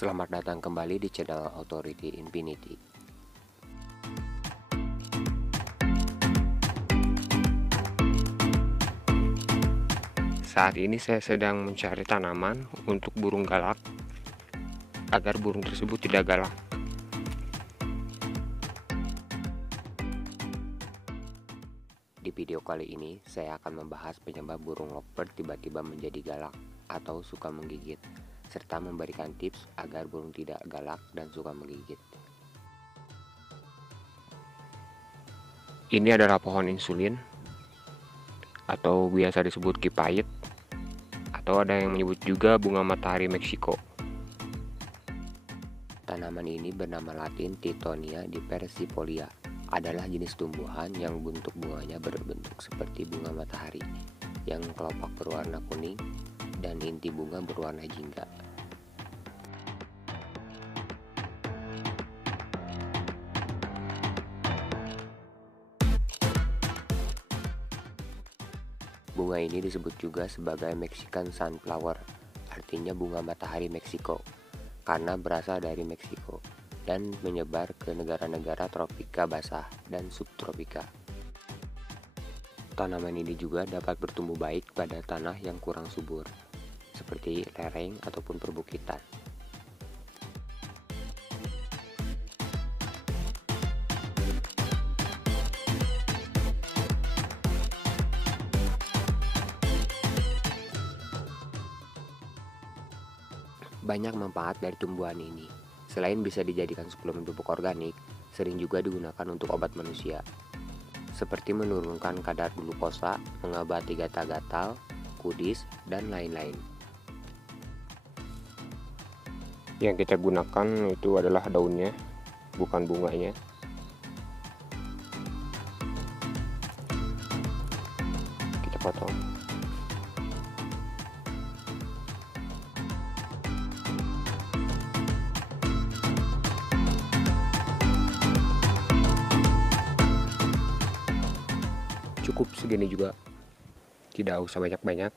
Selamat datang kembali di channel Authority Infinity. Saat ini saya sedang mencari tanaman untuk burung galak agar burung tersebut tidak galak. Di video kali ini saya akan membahas penyebab burung lovebird tiba-tiba menjadi galak atau suka menggigit, serta memberikan tips agar burung tidak galak dan suka menggigit. Ini adalah pohon insulin atau biasa disebut kipait, atau ada yang menyebut juga bunga matahari Meksiko. Tanaman ini bernama latin Tithonia diversifolia. Adalah jenis tumbuhan yang bentuk bunganya berbentuk seperti bunga matahari, yang kelopak berwarna kuning dan inti bunga berwarna jingga. Bunga ini disebut juga sebagai Mexican sunflower, artinya bunga matahari Meksiko, karena berasal dari Meksiko dan menyebar ke negara-negara tropika basah dan subtropika. Tanaman ini juga dapat bertumbuh baik pada tanah yang kurang subur, seperti lereng ataupun perbukitan. Banyak manfaat dari tumbuhan ini. Selain bisa dijadikan suplemen pupuk organik, sering juga digunakan untuk obat manusia, seperti menurunkan kadar glukosa, mengobati gatal-gatal, kudis, dan lain-lain. Yang kita gunakan itu adalah daunnya, bukan bunganya. Kita potong. Cukup segini juga, tidak usah banyak-banyak.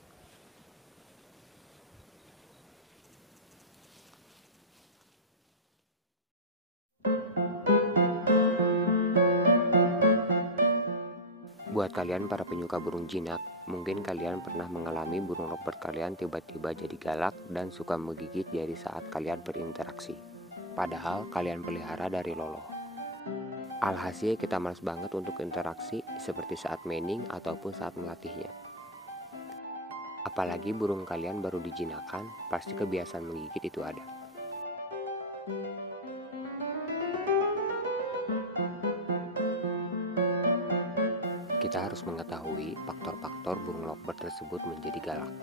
Buat kalian para penyuka burung jinak, mungkin kalian pernah mengalami burung lovebird kalian tiba-tiba jadi galak dan suka menggigit jari saat kalian berinteraksi, padahal kalian pelihara dari loloh. Alhasil kita malas banget untuk interaksi seperti saat maning ataupun saat melatihnya. Apalagi burung kalian baru dijinakkan, pasti kebiasaan menggigit itu ada. Kita harus mengetahui faktor-faktor burung lovebird tersebut menjadi galak.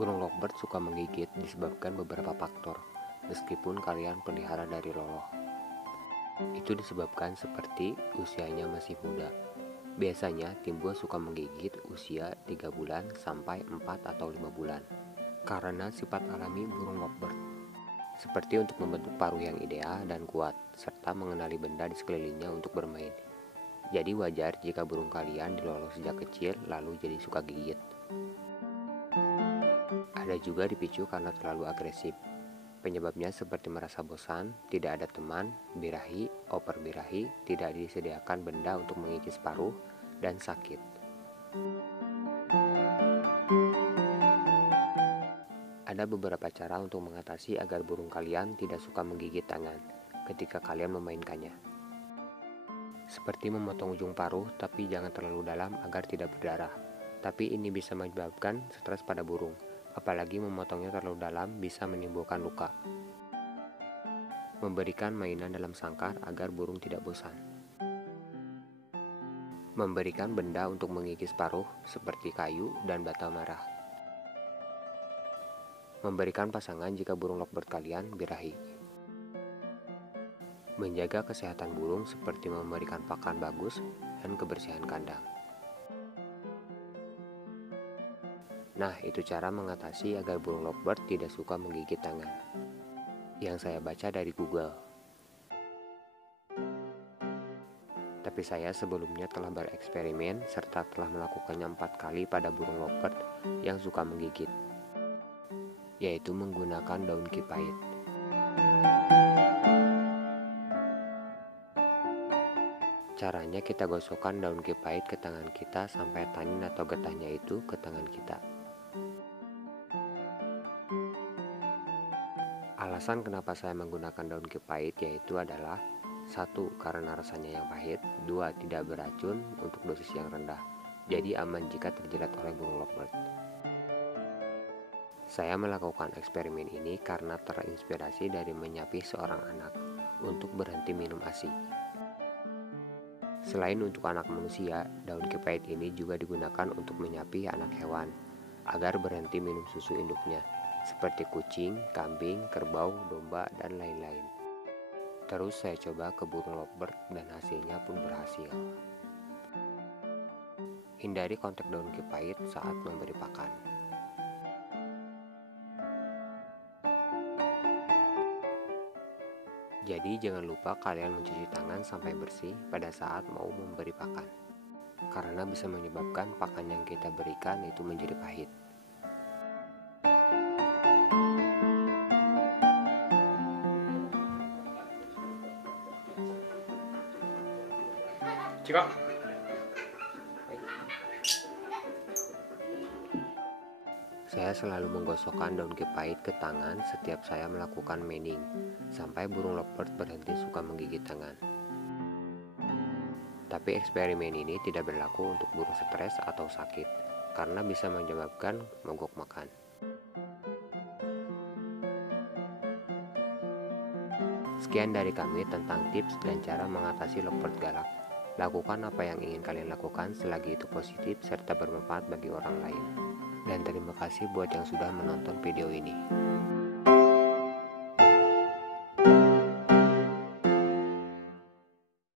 Burung lovebird suka menggigit disebabkan beberapa faktor, meskipun kalian pelihara dari loloh. Itu disebabkan seperti usianya masih muda. Biasanya timbul suka menggigit usia 3 bulan sampai 4 atau 5 bulan. Karena sifat alami burung lovebird, seperti untuk membentuk paruh yang ideal dan kuat, serta mengenali benda di sekelilingnya untuk bermain. Jadi wajar jika burung kalian diloloh sejak kecil lalu jadi suka gigit. Ada juga dipicu karena terlalu agresif. Penyebabnya seperti merasa bosan, tidak ada teman, birahi, oper birahi, tidak disediakan benda untuk mengikis paruh, dan sakit. Ada beberapa cara untuk mengatasi agar burung kalian tidak suka menggigit tangan ketika kalian memainkannya. Seperti memotong ujung paruh tapi jangan terlalu dalam agar tidak berdarah. Tapi ini bisa menyebabkan stres pada burung. Apalagi memotongnya terlalu dalam bisa menimbulkan luka. Memberikan mainan dalam sangkar agar burung tidak bosan. Memberikan benda untuk mengikis paruh seperti kayu dan bata marah. Memberikan pasangan jika burung lovebird kalian birahi. Menjaga kesehatan burung seperti memberikan pakan bagus dan kebersihan kandang. Nah, itu cara mengatasi agar burung lovebird tidak suka menggigit tangan, yang saya baca dari Google. Tapi saya sebelumnya telah bereksperimen serta telah melakukannya 4 kali pada burung lovebird yang suka menggigit. yaitu menggunakan daun kipait. Caranya kita gosokkan daun kipait ke tangan kita sampai tanin atau getahnya itu ke tangan kita. Alasan kenapa saya menggunakan daun kipait yaitu adalah 1. Karena rasanya yang pahit, 2. Tidak beracun untuk dosis yang rendah, jadi aman jika terjerat oleh burung lovebird. Saya melakukan eksperimen ini karena terinspirasi dari menyapi seorang anak untuk berhenti minum ASI. Selain untuk anak manusia, daun kipait ini juga digunakan untuk menyapi anak hewan agar berhenti minum susu induknya, seperti kucing, kambing, kerbau, domba, dan lain-lain. Terus saya coba ke burung lovebird dan hasilnya pun berhasil. Hindari kontak daun kipait saat memberi pakan. Jadi jangan lupa kalian mencuci tangan sampai bersih pada saat mau memberi pakan, karena bisa menyebabkan pakan yang kita berikan itu menjadi pahit. Cika. Saya selalu menggosokkan daun kipait ke tangan setiap saya melakukan manning, sampai burung lovebird berhenti suka menggigit tangan. Tapi eksperimen ini tidak berlaku untuk burung stres atau sakit, karena bisa menyebabkan mogok makan. Sekian dari kami tentang tips dan cara mengatasi lovebird galak. Lakukan apa yang ingin kalian lakukan selagi itu positif serta bermanfaat bagi orang lain. Dan terima kasih buat yang sudah menonton video ini.